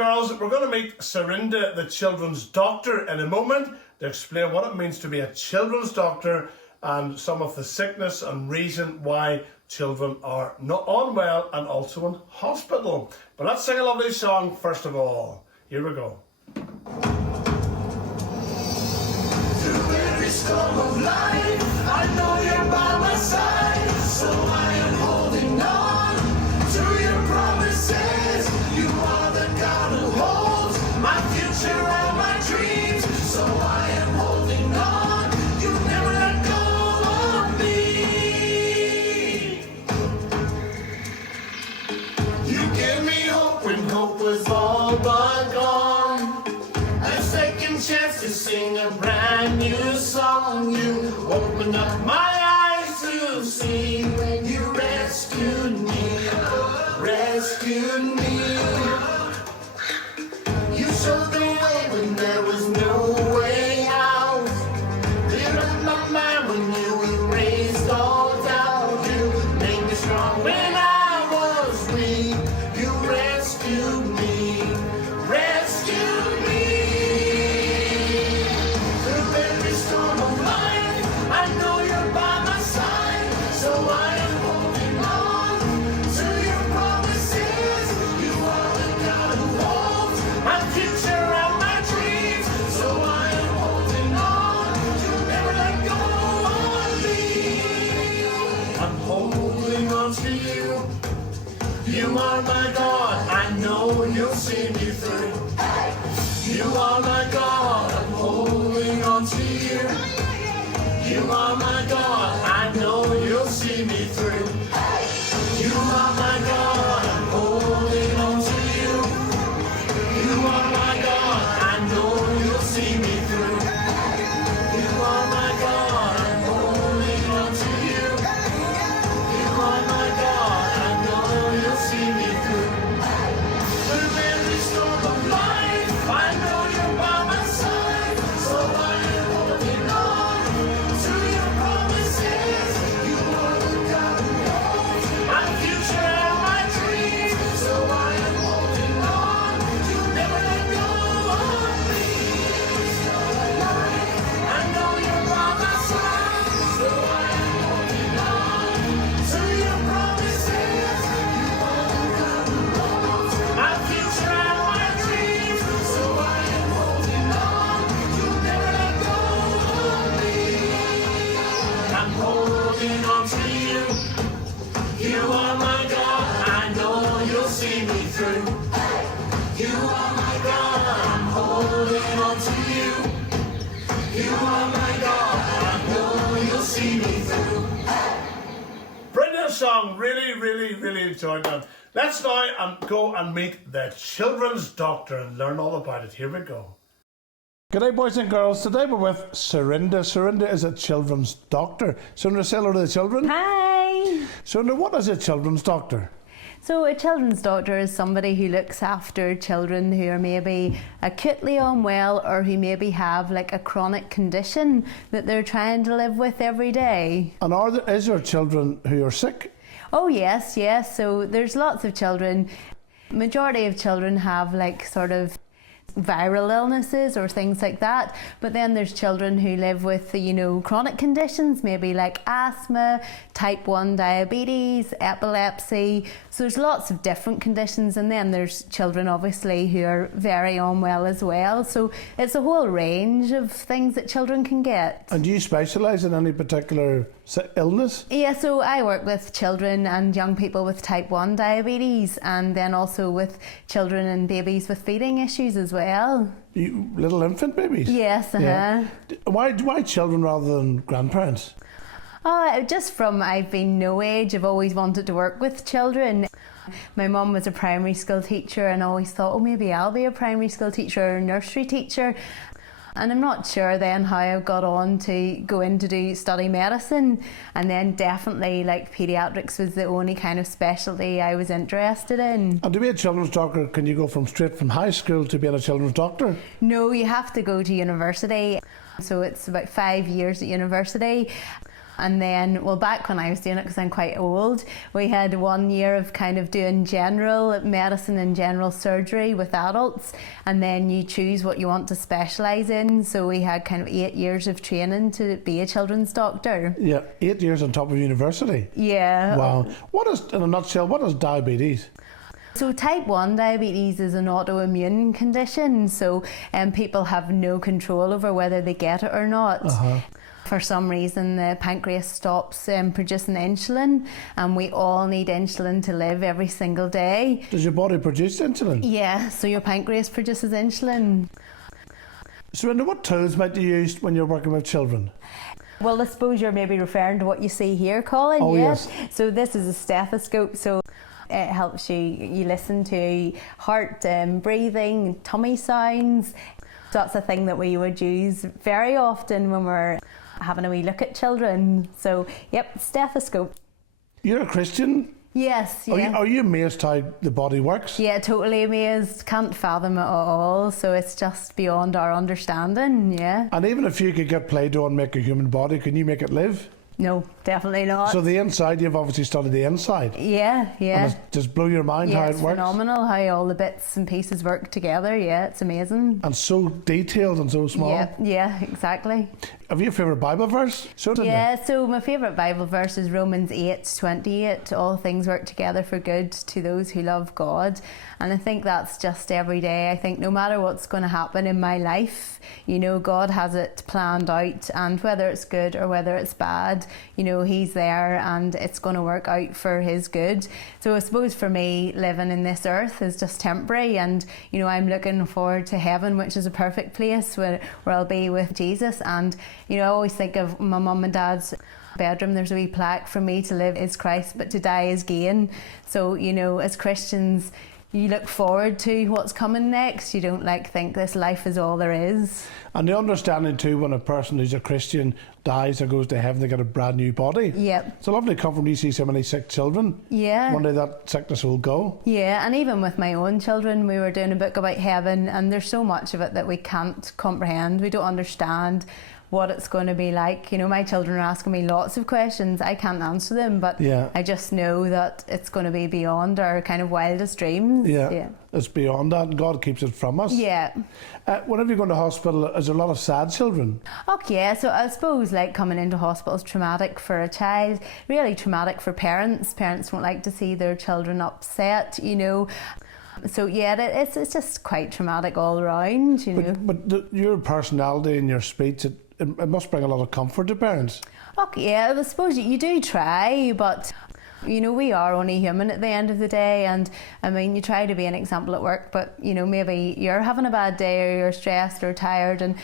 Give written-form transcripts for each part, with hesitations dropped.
girls, we're going to meet Sarinda, the children's doctor, in a moment to explain what it means to be a children's doctor and some of the sickness and reason why children are not unwell and also in hospital. But let's sing a lovely song first of all. Here we go. Through every storm of life, I know you're by my side, so I am holding on to your promises. You are the God who holds my future and my dreams, so I am holding on. You never let go of me. You gave me hope when hope was all but gone. A second chance to sing a brand new song. You opened up my eyes to see when you rescued me, rescued me. You showed the way when there was no way out. Cleared up my mind when you erased all doubt. You made me strong when I was weak. You rescued me, rescued me. Through every storm of life, I know you're by my side, so I am holding on to your promises. You are the God who holds my future and my dreams, so I am holding on. You never let go of me. I'm holding on to you. You are my God, I know you'll see me through. You are my God, I'm holding on to you. You are my God, I know you'll see me through. You are my God, I'm holding on to you. You are my God, I know you'll see me through. You are my God, I'm holding on to you. You are my God, I know you'll see me through. Through every storm of life, I know you're by my side, so I am holding on to your promises. You are the God who holds my future and my dreams, so I am holding on. You never let go of me. I know you're by my side, so I am holding on to your promises. You are the God who holds my future and my dreams, so I am holding on. You never let go of me. I'm holding on to you. You are my God, I know you'll see me through. You are my God, I'm holding on to you. You are my God, I know you'll see me through. Brilliant song. Really enjoyed that. Let's now go and meet the children's doctor and learn all about it. Here we go. G'day boys and girls. Today we're with Sarinda. Sarinda is a children's doctor. Sarinda, say hello to the children. Hi! Sarinda, what is a children's doctor? So a children's doctor is somebody who looks after children who are maybe acutely unwell or who maybe have like a chronic condition that they're trying to live with every day. And is there children who are sick? Oh yes. So there's lots of children. Majority of children have like sort of viral illnesses or things like that, but then there's children who live with chronic conditions, maybe like asthma, type 1 diabetes, epilepsy. So there's lots of different conditions, and then there's children obviously who are very unwell as well. So it's a whole range of things that children can get. And do you specialise in any particular illness? Yeah, so I work with children and young people with type 1 diabetes, and then also with children and babies with feeding issues as well. Little infant babies? Yes, Yeah. Why children rather than grandparents? Just from I've been no age, I've always wanted to work with children. My mum was a primary school teacher and I always thought, maybe I'll be a primary school teacher or a nursery teacher. And I'm not sure then how I got on to go in to study medicine, and then definitely like paediatrics was the only kind of specialty I was interested in. And to be a children's doctor, can you go straight from high school to being a children's doctor? No, you have to go to university. So it's about 5 years at university. And then, well, back when I was doing it, because I'm quite old, we had 1 year of kind of doing general medicine and general surgery with adults, and then you choose what you want to specialise in. So we had kind of 8 years of training to be a children's doctor. Yeah, 8 years on top of university. Yeah. Wow. What is, in a nutshell, what is diabetes? So type 1 diabetes is an autoimmune condition, so people have no control over whether they get it or not. For some reason the pancreas stops producing insulin, and we all need insulin to live every single day. Does your body produce insulin? Yeah, so your pancreas produces insulin. Sarinda, what tools might you use when you're working with children? Well, I suppose you're maybe referring to what you see here, Colin. Oh, yes. So this is a stethoscope, so it helps you listen to heart breathing, tummy sounds. So that's a thing that we would use very often when we're having a wee look at children. So, yep, stethoscope. You're a Christian? Yes, yeah. Are you amazed how the body works? Yeah, totally amazed. Can't fathom it at all. So it's just beyond our understanding, yeah. And even if you could get Play-Doh and make a human body, can you make it live? No, definitely not. So the inside, you've obviously studied the inside. Yeah. And it just blew your mind how it it's works. phenomenal how all the bits and pieces work together. Yeah, it's amazing. And so detailed and so small. Yeah, exactly. Have you a favourite Bible verse? Yeah, so my favourite Bible verse is Romans 8:28. All things work together for good to those who love God. And I think that's just every day. I think no matter what's going to happen in my life, God has it planned out, and whether it's good or whether it's bad, He's there and it's going to work out for His good. So I suppose for me, living in this earth is just temporary, and I'm looking forward to heaven, which is a perfect place where I'll be with Jesus. And I always think of my mum and dad's bedroom. There's a wee plaque, "For me to live is Christ, but to die is gain." So as Christians, you look forward to what's coming next. You don't think this life is all there is. And the understanding too, when a person who's a Christian dies or goes to heaven, they get a brand new body. Yep. It's a lovely comfort when you see so many sick children. Yeah. One day that sickness will go. Yeah, and even with my own children, we were doing a book about heaven, and there's so much of it that we can't comprehend. We don't understand what it's going to be like. My children are asking me lots of questions. I can't answer them, but I just know that it's going to be beyond our kind of wildest dreams. Yeah. It's beyond that, and God keeps it from us. Yeah. Whenever you go to hospital, is there a lot of sad children? Okay, yeah. So I suppose coming into hospital is traumatic for a child, really traumatic for parents. Parents don't like to see their children upset, So yeah, it's just quite traumatic all around, But your personality and your speech, it must bring a lot of comfort to parents. Okay, yeah, I suppose you do try, but we are only human at the end of the day, and you try to be an example at work, but maybe you're having a bad day, or you're stressed or tired, and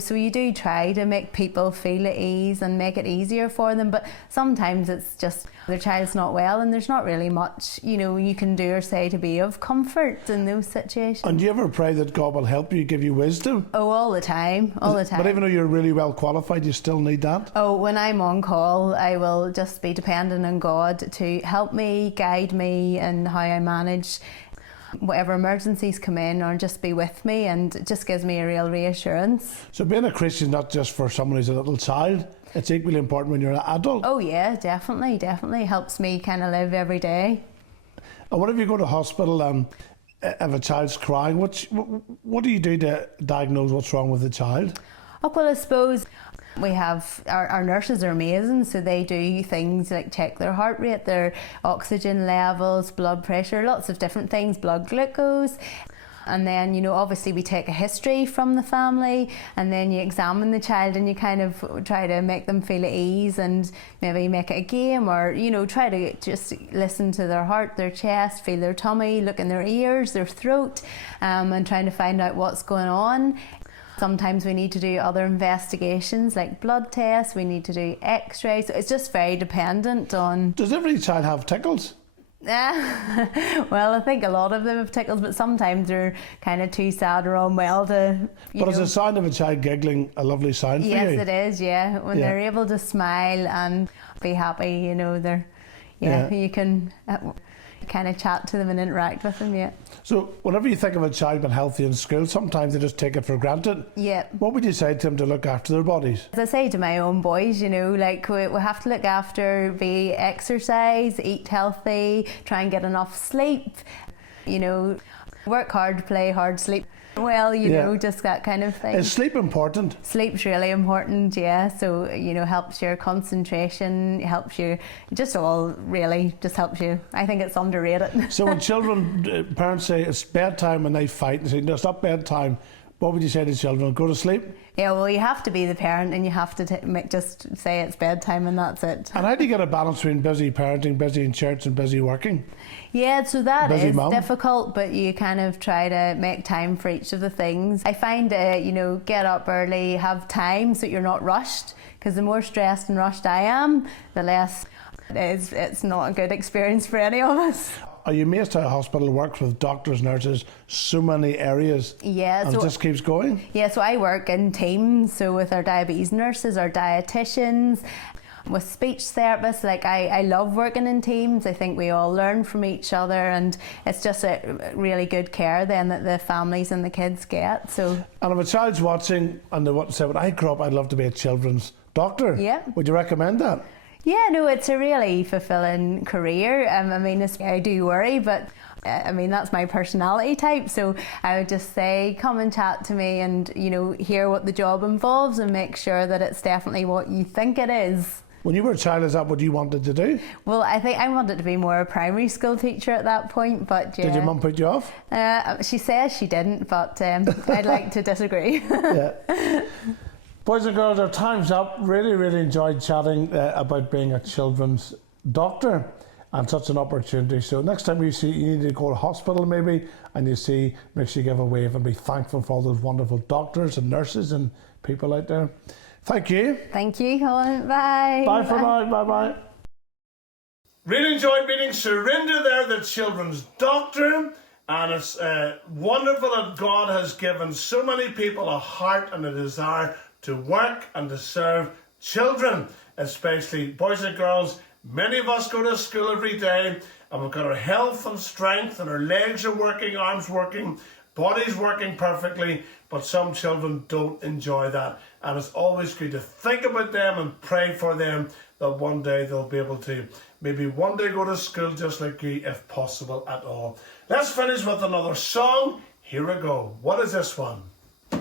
so you do try to make people feel at ease and make it easier for them. But sometimes it's just their child's not well, and there's not really much you can do or say to be of comfort in those situations. And do you ever pray that God will help you, give you wisdom? Oh, all the time. But even though you're really well qualified, you still need that? Oh, when I'm on call, I will just be dependent on God to help me, guide me in how I manage whatever emergencies come in, or just be with me, and it just gives me a real reassurance. So being a Christian is not just for someone who's a little child, it's equally important when you're an adult. Oh yeah, definitely helps me kind of live every day. And whenever you go to hospital, if a child's crying, what do you do to diagnose what's wrong with the child? Oh, well, I suppose we have our nurses are amazing, so they do things like check their heart rate, their oxygen levels, blood pressure, lots of different things, blood glucose. And then, obviously we take a history from the family, and then you examine the child, and you kind of try to make them feel at ease, and maybe make it a game, or, try to just listen to their heart, their chest, feel their tummy, look in their ears, their throat, and trying to find out what's going on. Sometimes we need to do other investigations like blood tests, we need to do x-rays, so it's just very dependent on... Does every child have tickles? Well, I think a lot of them have tickles, but sometimes they're kind of too sad or unwell to... But is the sound of a child giggling a lovely sound for you? Yes, it is, yeah. When they're able to smile and be happy, they're... you can... kind of chat to them and interact with them. Yeah. So whenever you think of a child being healthy in school, sometimes they just take it for granted. Yeah. What would you say to them to look after their bodies? As I say to my own boys, you know, like we have to look after, be exercise, eat healthy, try and get enough sleep, you know, work hard, play hard, sleep well, you know, just that kind of thing. Is sleep important? Sleep's really important, yeah. So, you know, helps your concentration, helps you, just all really just helps you. I think it's underrated. So when children, parents say it's bedtime and they fight and say, no, it's not bedtime, what would you say to children? Go to sleep? Yeah, well, you have to be the parent and you have to just say it's bedtime and that's it. And how do you get a balance between busy parenting, busy in church and busy working? Yeah, so that Busy is mum. difficult, but you kind of try to make time for each of the things. I find, you know, get up early, have time so you're not rushed, because the more stressed and rushed I am, the less it's not a good experience for any of us. Are you amazed how a hospital works with doctors, nurses, so many areas? Yeah, and so it just keeps going? Yeah, so I work in teams, so with our diabetes nurses, our dietitians, with speech therapists. Like I love working in teams. I think we all learn from each other, and it's just a really good care then that the families and the kids get. So, And if a child's watching and they want to say, when I grow up, I'd love to be a children's doctor. Yeah. Would you recommend that? yeah, no, it's a really fulfilling career. I mean, I do worry, but I mean, that's my personality type. So I would just say, come and chat to me and, you know, hear what the job involves and make sure that it's definitely what you think it is. When you were a child, is that what you wanted to do? Well, I think I wanted to be more a primary school teacher at that point, but yeah. Did your mum put you off? She says she didn't, but I'd like to disagree. Yeah. Boys and girls, our time's up. Really, really enjoyed chatting about being a children's doctor and such an opportunity. So next time you need to go to hospital maybe, and you see, make sure you give a wave and be thankful for all those wonderful doctors and nurses and people out there. Thank you. Thank you, Colin. Bye. Bye for now. Bye-bye. Really enjoyed meeting Sarinda there, the children's doctor. And it's wonderful that God has given so many people a heart and a desire to work and to serve children, especially boys and girls. Many of us go to school every day and we've got our health and strength and our legs are working, arms working, bodies working perfectly, but some children don't enjoy that. And it's always good to think about them and pray for them that one day they'll be able to maybe one day go to school just like you, if possible at all. Let's finish with another song. Here we go. What is this one? You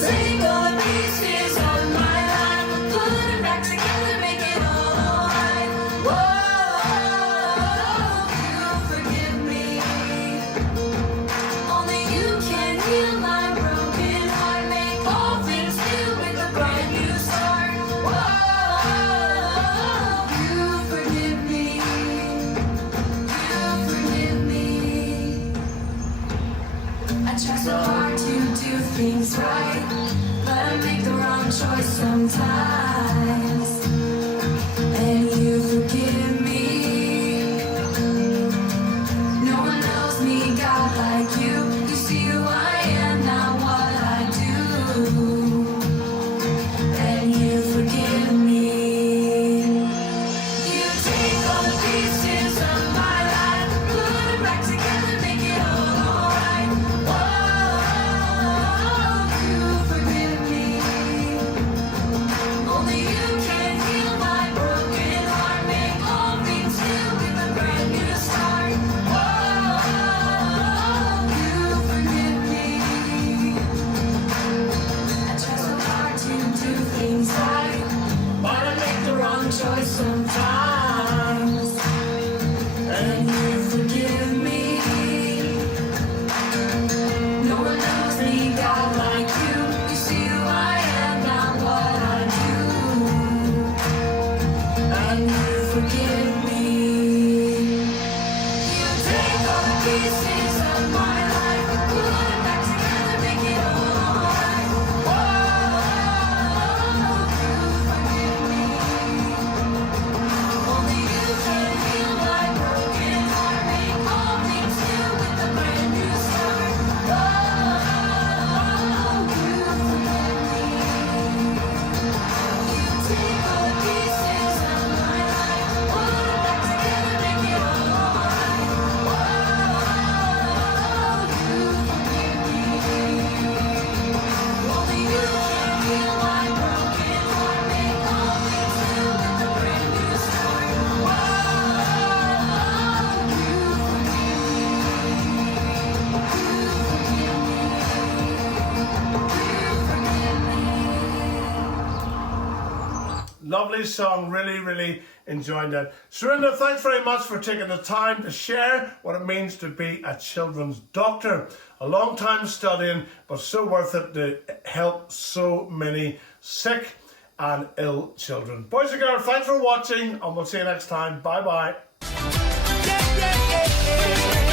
take all the pieces of my life, put them back together, make it all alright. Whoa, you forgive me. Only you can heal my broken heart, make all things new with a brand new start. Whoa, you forgive me. You forgive me. I try so hard to do things right, but I make the wrong choice sometimes. And you forgive me. No one knows me, God, like you. You see who I am, not what I do. And you forgive me. You take all the pieces of my life, put them back together, make it all alright. Whoa, you forgive me. Only you can heal my broken heart, make all things new with a brand new start. Whoa, you forgive me. I try so hard to do things right, but I make the wrong choice sometimes. And you forgive me. No one knows me, God, like you. You see who I am, not what I do. And you forgive me. You take all the pieces of my life, put them back together, make it all alright. Whoa, you forgive me. Lovely song, really enjoying that. Sarinda, thanks very much for taking the time to share what it means to be a children's doctor. A long time studying, but so worth it to help so many sick and ill children. Boys and girls, thanks for watching, and we'll see you next time. Bye-bye. Yeah, yeah, yeah, yeah.